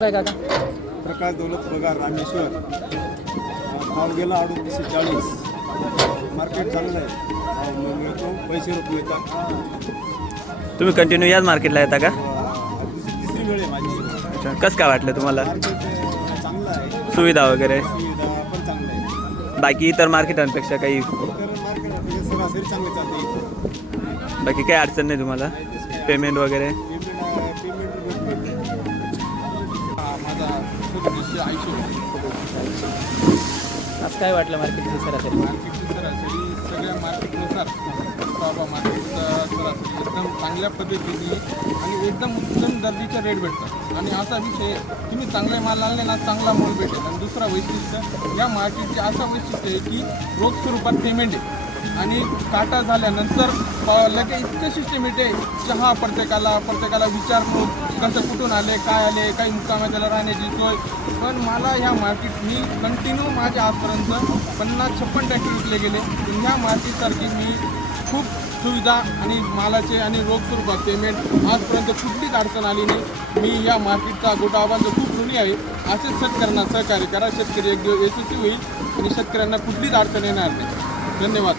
काय काका? प्रकाश दौलत पगार रामेश्वर भाव गेला 3840. मार्केट चांगलं आहे, भाव मिळतो, पैसे रोख मिळतात. तुम्ही कंटिन्यू याच मार्केटला येता का? तिसरी वेळ आहे माझी. अच्छा, कसं काय वाटलं तुम्हाला? मार्केट चांगलं आहे, सुविधा वगैरे सुविधा पण चांगलं आहे. बाकी इतर मार्केटांपेक्षा काही तर मार्केट सरासरी चांगले चालते इथं. बाकी काही अडचण नाही तुम्हाला? पेमेंट वगैरे? पेमेंट रोख मिळते. माझा 1980 आज काय वाटलं मार्केटची सरासरी? मार्केटची सरासरी सगळ्या मार्केटनुसार बाबा मार्केटचा सरासरी एकदम चांगल्या पद्धतीने आणि एकदम उत्तम दर्जाचे रेट भेटतात. आणि असा विषय तुम्ही चांगले माल आणले ना, चांगला मोल भेटेल. आणि दुसरा वैशिष्ट्य या मार्केटचे असं वैशिष्ट्य आहे की रोख स्वरूपात पेमेंट आहे आणि काटा झाल्यानंतर लगेच इतकं सिस्टमॅटिक आहे. चहा प्रत्येकाला विचारपूस कसं कुठून आले, काय आले, काही मुक्कामा त्याला राहण्याची सोय. पण मला ह्या मार्केट मी कंटिन्यू माझ्या आजपर्यंत 50-56 टक्के विकले गेले. ह्या मार्केटसारखी मी खूप सुविधा आणि मालाचे आणि रोख स्वरूपात पेमेंट आजपर्यंत कुठलीच अडचण आली नाही. मी या मार्केटचा गोटाबांचा खूप ऋणी आहे. असेच शेतकऱ्यांना सहकार्य करा. शेतकरी एक दिवस यशस्वी होईल आणि शेतकऱ्यांना कुठलीच अडचण येणार नाही. धन्यवाद.